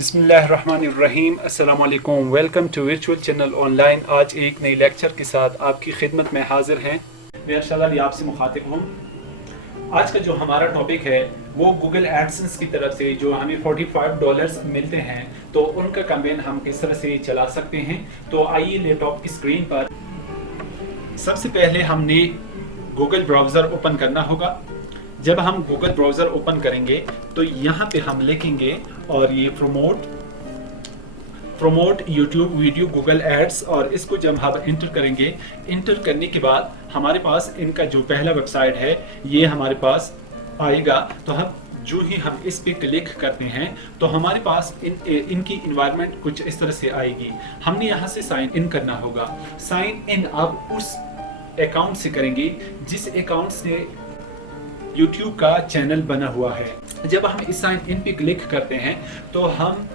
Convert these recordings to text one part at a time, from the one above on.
बिस्मिल्लाहिर्रहमानिर्रहीम अस्सलाम वालेकुम। Welcome to virtual channel online. आज एक नई लेक्चर के साथ आपकी खिदमत में हाजिर हैं। मैं अरशद अली आपसे मुखातिब हूँ। आज का जो हमारा टॉपिक है वो गूगल एडसेंस की तरफ से जो हमें $45 मिलते हैं तो उनका कैंपेन हम किस तरह से चला सकते हैं। तो आइए लैपटॉप की स्क्रीन पर सबसे पहले हमने गूगल ब्राउज़र ओपन करना होगा। जब हम गूगल ब्राउज़र ओपन करेंगे तो यहाँ पे हम लिखेंगे और ये promote YouTube video Google ads, और इसको जब हम इंटर करेंगे, इंटर करने के बाद हमारे पास इनका जो पहला वेबसाइट है ये हमारे पास आएगा। तो हम जो ही हम इस पे क्लिक करते हैं तो हमारे पास इनकी इन्वायरमेंट कुछ इस तरह से आएगी। हमने यहाँ से साइन इन करना होगा। साइन इन आप उस अकाउंट से करेंगे जिस अकाउंट से YouTube का चैनल बना हुआ है। जब हम इस साइन इन पे क्लिक करते हैं तो हम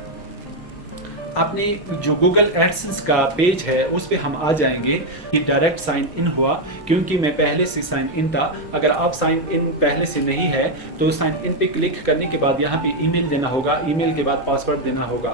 अपने जो गूगल एडसेंस का पेज है उस पे हम आ जाएंगे कि डायरेक्ट साइन इन हुआ, क्योंकि मैं पहले से साइन इन था। अगर आप साइन इन पहले से नहीं है तो साइन इन पे क्लिक करने के बाद यहाँ पे ईमेल देना होगा, ईमेल के बाद पासवर्ड देना होगा।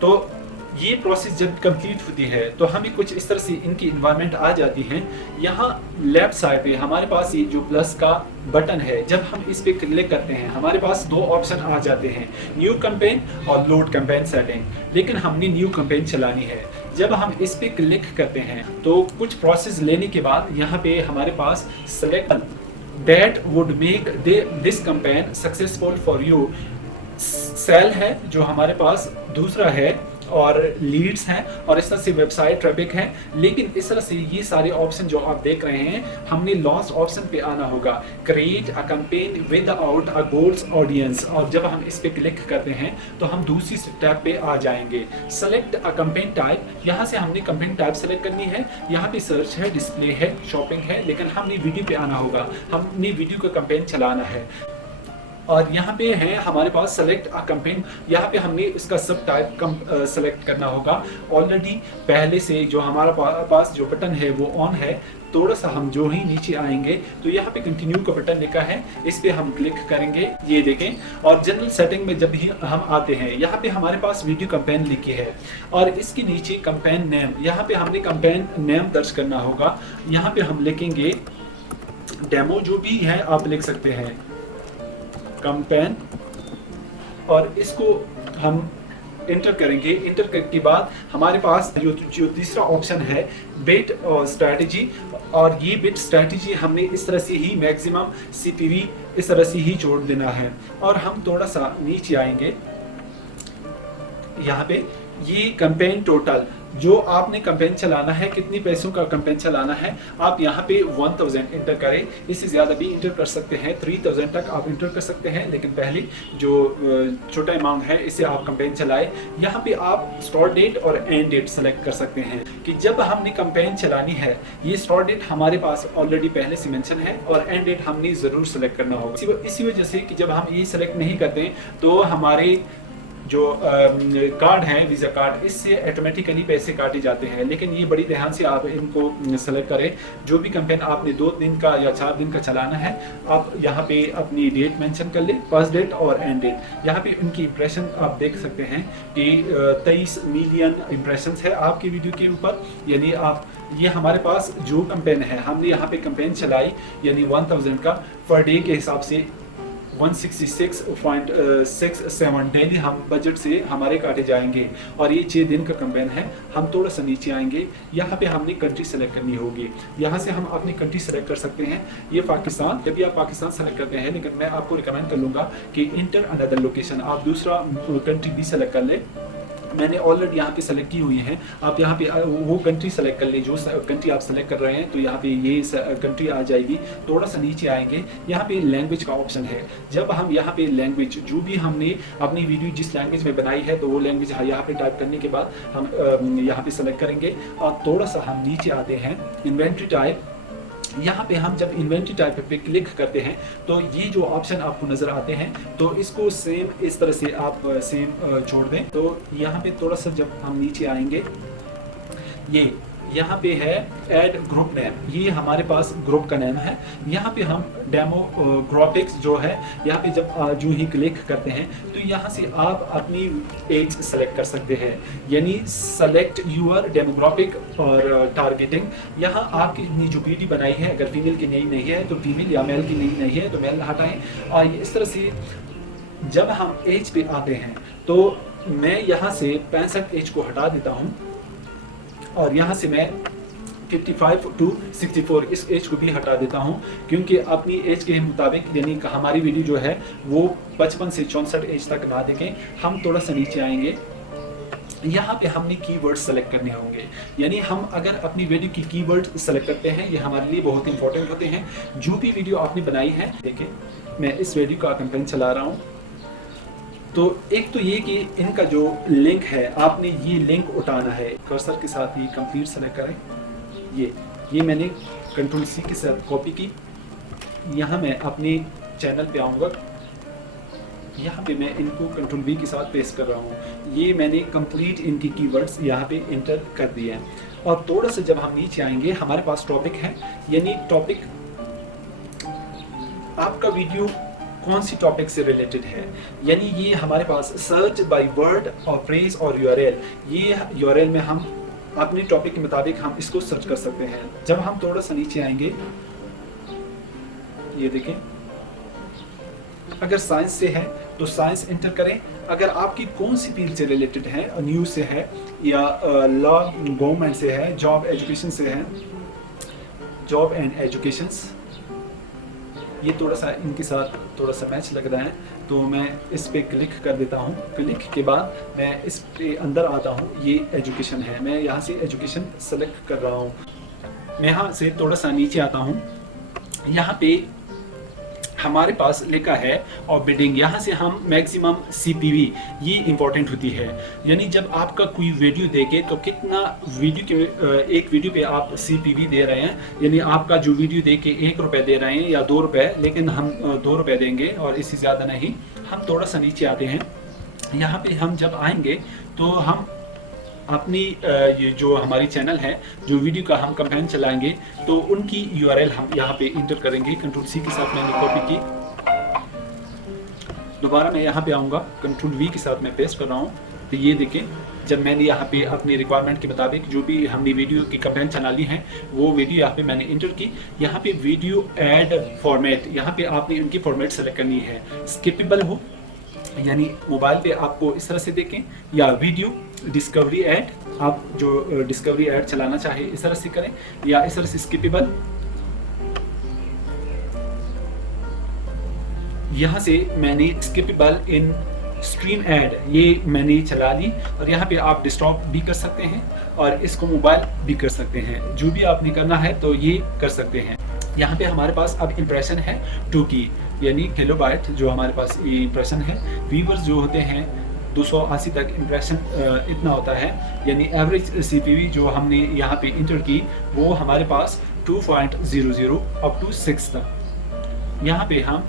तो ये प्रोसेस जब कंप्लीट होती है तो हमें कुछ इस तरह से इनकी इन्वायरमेंट आ जाती है। यहाँ लेफ्ट साइड पे हमारे पास ये जो प्लस का बटन है, जब हम इस पे क्लिक करते हैं हमारे पास दो ऑप्शन आ जाते हैं, न्यू कैंपेन और लोड कैंपेन सेटिंग। लेकिन हमने न्यू कैंपेन चलानी है। जब हम इस पे क्लिक करते हैं तो कुछ प्रोसेस लेने के बाद यहाँ पे हमारे पास select that would make this campaign successful for you cell है जो हमारे पास दूसरा है, और लीड्स हैं, और इस तरह से वेबसाइट ट्रैफिक है। लेकिन इस तरह से ये सारे ऑप्शन जो आप देख रहे हैं, हमने लास्ट ऑप्शन पे आना होगा, create a campaign without a goals audience. और जब हम इस पे क्लिक करते हैं तो हम दूसरी टैब पे आ जाएंगे, सेलेक्ट अ कैंपेन टाइप। यहाँ से हमने कैंपेन टाइप सेलेक्ट करनी है। यहाँ पे सर्च है, डिस्प्ले है, शॉपिंग है, लेकिन हमने वीडियो पे आना होगा, हमने वीडियो का कैंपेन चलाना है। और यहाँ पे है हमारे पास सेलेक्ट अ कैंपेन, यहाँ पे हमने इसका सब टाइप सेलेक्ट करना होगा। ऑलरेडी पहले से जो हमारा पास जो बटन है वो ऑन है। थोड़ा सा हम जो ही नीचे आएंगे तो यहाँ पे कंटिन्यू का बटन लिखा है, इस पे हम क्लिक करेंगे, ये देखें। और जनरल सेटिंग में जब भी हम आते हैं यहाँ पे हमारे पास वीडियो कैंपेन लिखी है और इसके नीचे कैंपेन नेम, यहाँ पे हमने कैंपेन नेम दर्ज करना होगा। यहाँ पे हम लिखेंगे डेमो, जो भी है आप लिख सकते हैं, कैंपेन, और इसको हम इंटर करेंगे। इंटर करने के बाद हमारे पास जो तीसरा ऑप्शन है बिट स्ट्रैटेजी, और ये बिट स्ट्रैटेजी हमने इस तरह से ही मैक्सिमम CPV इस तरह से ही जोड़ देना है। और हम थोड़ा सा नीचे आएंगे, यहाँ पे ये कैंपेन टोटल जो आपने कैंपेन चलाना है, कितनी पैसों का कैंपेन चलाना है, आप यहाँ पे 1000 इंटर करें। इससे ज़्यादा भी इंटर कर सकते हैं, 3000 तक आप इंटर कर सकते हैं, लेकिन पहले जो छोटा अमाउंट है इससे आप कैंपेन चलाएं। यहाँ पे आप स्टार्ट डेट और एंड डेट सेलेक्ट कर सकते हैं कि जब हमने कैंपेन चलानी है। ये स्टार्ट डेट हमारे पास ऑलरेडी पहले से मेंशन है और एंड डेट हमने ज़रूर सेलेक्ट करना होगा। इसी वजह से कि जब हम ये सेलेक्ट नहीं करते तो हमारे जो कार्ड है, वीज़ा कार्ड, इससे ऑटोमेटिकली पैसे काटे जाते हैं। लेकिन ये बड़ी ध्यान से आप इनको सेलेक्ट करें। जो भी कैंपेन आपने 2 दिन का या 4 दिन का चलाना है, आप यहाँ पे अपनी डेट मेंशन कर लें, फर्स्ट डेट और एंड डेट। यहाँ पे उनकी इंप्रेशन आप देख सकते हैं कि 23 मिलियन इंप्रेशंस है आपकी वीडियो के ऊपर। यानी आप ये हमारे पास जो कैंपेन है, हमने यहाँ पे कैंपेन चलाई, यानी 1000 का पर डे के हिसाब से 166.67 डेली हम बजट से हमारे काटे जाएंगे। और ये 6 दिन का कैंपेन है। हम थोड़ा सा नीचे आएंगे, यहाँ पे हमने कंट्री सेलेक्ट करनी होगी। यहाँ से हम अपनी कंट्री सेलेक्ट कर सकते हैं। ये पाकिस्तान, जब भी आप पाकिस्तान सेलेक्ट करते हैं, लेकिन मैं आपको रिकमेंड कर लूँगा कि इंटर अनदर लोकेशन, आप दूसरा कंट्री भी सेलेक्ट कर लें। मैंने ऑलरेडी यहाँ पे सेलेक्ट की हुई है। आप यहाँ पे वो कंट्री सेलेक्ट कर ले जो कंट्री आप सेलेक्ट कर रहे हैं, तो यहाँ पे ये कंट्री आ जाएगी। थोड़ा सा नीचे आएंगे, यहाँ पे लैंग्वेज का ऑप्शन है। जब हम यहाँ पे लैंग्वेज, जो भी हमने अपनी वीडियो जिस लैंग्वेज में बनाई है, तो वो लैंग्वेज यहाँ पे टाइप करने के बाद हम यहाँ पे सेलेक्ट करेंगे। और थोड़ा सा हम नीचे आते हैं, इन्वेंट्री टाइप। यहाँ पे हम जब इन्वेंट्री टाइप पे क्लिक करते हैं तो ये जो ऑप्शन आपको नज़र आते हैं, तो इसको सेम इस तरह से आप सेम छोड़ दें। तो यहाँ पे थोड़ा सा जब हम नीचे आएंगे, ये यहाँ पे है ऐड ग्रुप नेम, ये हमारे पास ग्रुप का नेम है। यहाँ पे हम डेमो ग्राफिक्स जो है, यहाँ पे जब जो ही क्लिक करते हैं तो यहाँ से आप अपनी एज सेलेक्ट कर सकते हैं, यानी सेलेक्ट यूर डेमोग्राफिक और टारगेटिंग। यहाँ आपकी जो वीडियो बनाई है, अगर फीमेल की नहीं है तो फीमेल, या मेल की नहीं है तो मेल हटाएं। और इस तरह से जब हम एज पे आते हैं तो मैं यहाँ से 65 एज को हटा देता हूँ और यहाँ से मैं 55 to 64 इस एज को भी हटा देता हूँ, क्योंकि अपनी एज के मुताबिक, यानी हमारी वीडियो जो है वो 55 से 64 एज तक ना देखें। हम थोड़ा सा नीचे आएंगे, यहाँ पे हमने कीवर्ड सेलेक्ट करने होंगे, यानी हम अगर अपनी वीडियो की कीवर्ड सेलेक्ट करते हैं, ये हमारे लिए बहुत इंपॉर्टेंट होते हैं। जो भी वीडियो आपने बनाई है, देखिए मैं इस वीडियो का कैंपेन चला रहा हूँ, तो एक तो ये कि इनका जो लिंक है, आपने ये लिंक उठाना है, कर्सर के साथ ये कंप्लीट सेलेक्ट करें। ये मैंने कंट्रोल सी के साथ कॉपी की। यहाँ मैं अपने चैनल पे आऊँगा, यहाँ पे मैं इनको कंट्रोल वी के साथ पेस्ट कर रहा हूँ। ये मैंने कंप्लीट इनकी कीवर्ड्स यहाँ पे इंटर कर दिए हैं। और थोड़ा सा जब हम नीचे आएंगे, हमारे पास टॉपिक है, यानी टॉपिक आपका वीडियो कौन सी टॉपिक से रिलेटेड है, यानी ये हमारे पास सर्च बाय वर्ड और फ्रेज और यूआरएल, ये यूआरएल में हम अपने टॉपिक के मुताबिक हम इसको सर्च कर सकते हैं। जब हम थोड़ा सा नीचे आएंगे, ये देखें, अगर साइंस से है तो साइंस एंटर करें। अगर आपकी कौन सी फील्ड से रिलेटेड है, न्यूज़ से है या लॉ गवर्नमेंट से है, जॉब एजुकेशन से है, जॉब एंड एजुकेशन, ये थोड़ा सा इनके साथ थोड़ा सा मैच लग रहा है, तो मैं इस पे क्लिक कर देता हूँ। क्लिक के बाद मैं इस पे अंदर आता हूँ, ये एजुकेशन है, मैं यहाँ से एजुकेशन सेलेक्ट कर रहा हूँ। मैं यहाँ से थोड़ा सा नीचे आता हूँ, यहाँ पे हमारे पास लिखा है और बिडिंग, यहाँ से हम मैक्सिमम सीपीवी, ये इंपॉर्टेंट होती है, यानी जब आपका कोई वीडियो देखे तो कितना वीडियो के एक वीडियो पे आप सीपीवी दे रहे हैं, यानी आपका जो वीडियो देख के 1 रुपये दे रहे हैं या 2 रुपये, लेकिन हम 2 रुपये देंगे और इससे ज़्यादा नहीं। हम थोड़ा सा नीचे आते हैं, यहाँ पे हम जब आएंगे तो हम अपनी ये जो हमारी चैनल है, जो वीडियो का हम कैंपेन चलाएंगे, तो उनकी यूआरएल हम यहाँ पे इंटर करेंगे। कंट्रोल सी के साथ मैंने कॉपी की, दोबारा मैं यहाँ पे आऊँगा, कंट्रोल वी के साथ मैं पेस्ट कर रहा हूँ। तो ये देखें, जब मैंने यहाँ पे अपनी रिक्वायरमेंट के मुताबिक जो भी हमने वीडियो की कैंपेन चला ली है, वो वीडियो यहाँ पे मैंने इंटर की। यहाँ पे वीडियो ऐड फॉर्मेट, यहाँ पे आपने उनकी फॉर्मेट सेलेक्ट करनी है, स्किपेबल हो, यानी मोबाइल पे आपको इस तरह से देखें, या वीडियो डिस्कवरी ऐड, आप जो डिस्कवरी ऐड चलाना चाहे इस तरह से करें, या इस तरह से स्किपेबल। यहाँ से मैंने स्किपेबल इन स्ट्रीम ऐड ये मैंने चला ली, और यहाँ पे आप डिस्टॉप भी कर सकते हैं और इसको मोबाइल भी कर सकते हैं, जो भी आपने करना है तो ये कर सकते हैं। यहाँ पे हमारे पास अब इंप्रेशन है 2 की, यानी किलोबाइट जो हमारे पास ये इंप्रेशन है। व्यूवर्स जो होते हैं 280 तक इंप्रेशन इतना होता है, यानी एवरेज सीपीवी जो हमने यहाँ पे इंटर की वो हमारे पास 2.00 अप टू 6 तक। यहाँ पे हम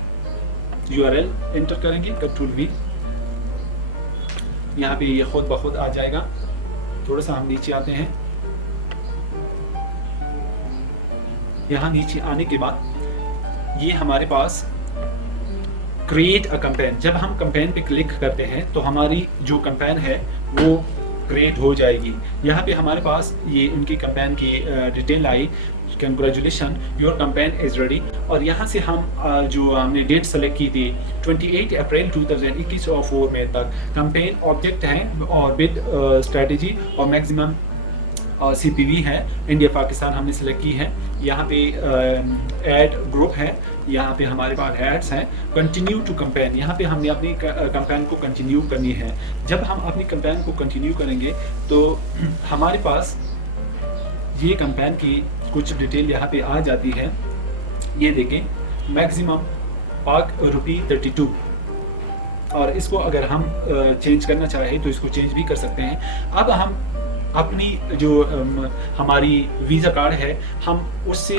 यूआरएल इंटर करेंगे, कंट्रोल वी, यहाँ पे ये खुद ब खुद आ जाएगा। थोड़ा सा हम नीचे आते हैं, यहाँ नीचे आने के बाद ये हमारे पास क्रिएट अ कैंपेन, जब हम कैंपेन पे क्लिक करते हैं तो हमारी जो कैंपेन है वो क्रिएट हो जाएगी। यहाँ पे हमारे पास ये उनकी कैंपेन की detail I, congratulation your campaign is ready. और यहाँ से हम जो हमने डेट सेलेक्ट की थी 28 अप्रैल 2021 और 4 मई तक, कैंपेन ऑब्जेक्ट है और बिड स्ट्रेटेजी और मैक्सिमम सीपीवी है, इंडिया पाकिस्तान हमने सेलेक्ट की है। यहाँ पे ऐड ग्रुप है, यहाँ पे हमारे पास एड्स हैं। कंटिन्यू टू कैंपेन, यहाँ पे हमने अपनी कैंपेन को कंटिन्यू करनी है। जब हम अपनी कैंपेन को कंटिन्यू करेंगे तो हमारे पास ये कैंपेन की कुछ डिटेल यहाँ पे आ जाती है। ये देखें, मैक्सिमम पाक ₹32, और इसको अगर हम चेंज करना चाहें तो इसको चेंज भी कर सकते हैं। अब हम अपनी जो हमारी वीज़ा कार्ड है, हम उससे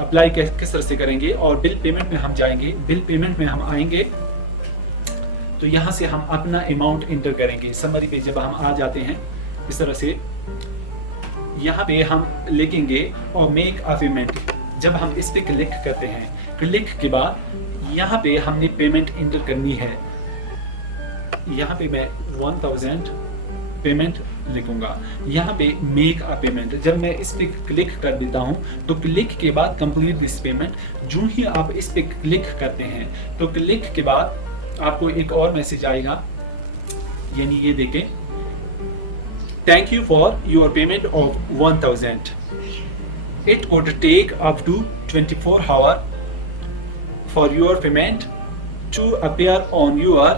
अप्लाई किस तरह से करेंगे, और बिल पेमेंट में हम जाएंगे। बिल पेमेंट में हम आएंगे तो यहाँ से हम अपना अमाउंट इंटर करेंगे। समरी पे जब हम आ जाते हैं इस तरह से, यहाँ पे हम लिखेंगे और मेक अ पेमेंट। जब हम इस पे क्लिक करते हैं, क्लिक के बाद यहाँ पे हमने पेमेंट इंटर करनी है। यहाँ पे मैं 1000 पेमेंट लिखूंगा। यहाँ पे मेक अ पेमेंट, जब मैं इस पे क्लिक कर देता हूँ तो क्लिक के बाद कंप्लीट दिस पेमेंट। जो ही आप इस पे क्लिक करते हैं तो क्लिक के बाद आपको एक और मैसेज आएगा, यानी ये देखें, thank you for your payment of 1000। It would take up to 24 hours for your payment to appear on your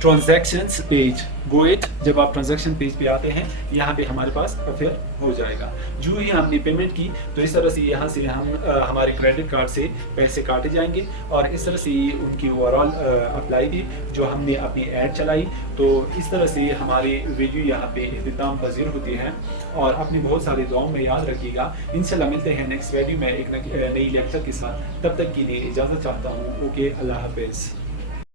transactions page. Go it, जब आप ट्रांजैक्शन पेज पे आते हैं यहाँ पे हमारे पास अफेयर हो जाएगा। जो ही हमने पेमेंट की तो इस तरह से यहाँ से हम हमारे क्रेडिट कार्ड से पैसे काटे जाएंगे और इस तरह से उनकी ओवरऑल अप्लाई भी जो हमने अपनी ऐड चलाई। तो इस तरह से हमारी वीडियो यहाँ पे इख्तिताम पजीर होती है और अपनी बहुत सारी दुआओं में याद रखिएगा। इंशाल्लाह मिलते हैं नेक्स्ट वीडियो में एक नई लेक्चर के साथ। तब तक के लिए इजाज़त चाहता हूँ। ओके, अल्लाह हाफिज़।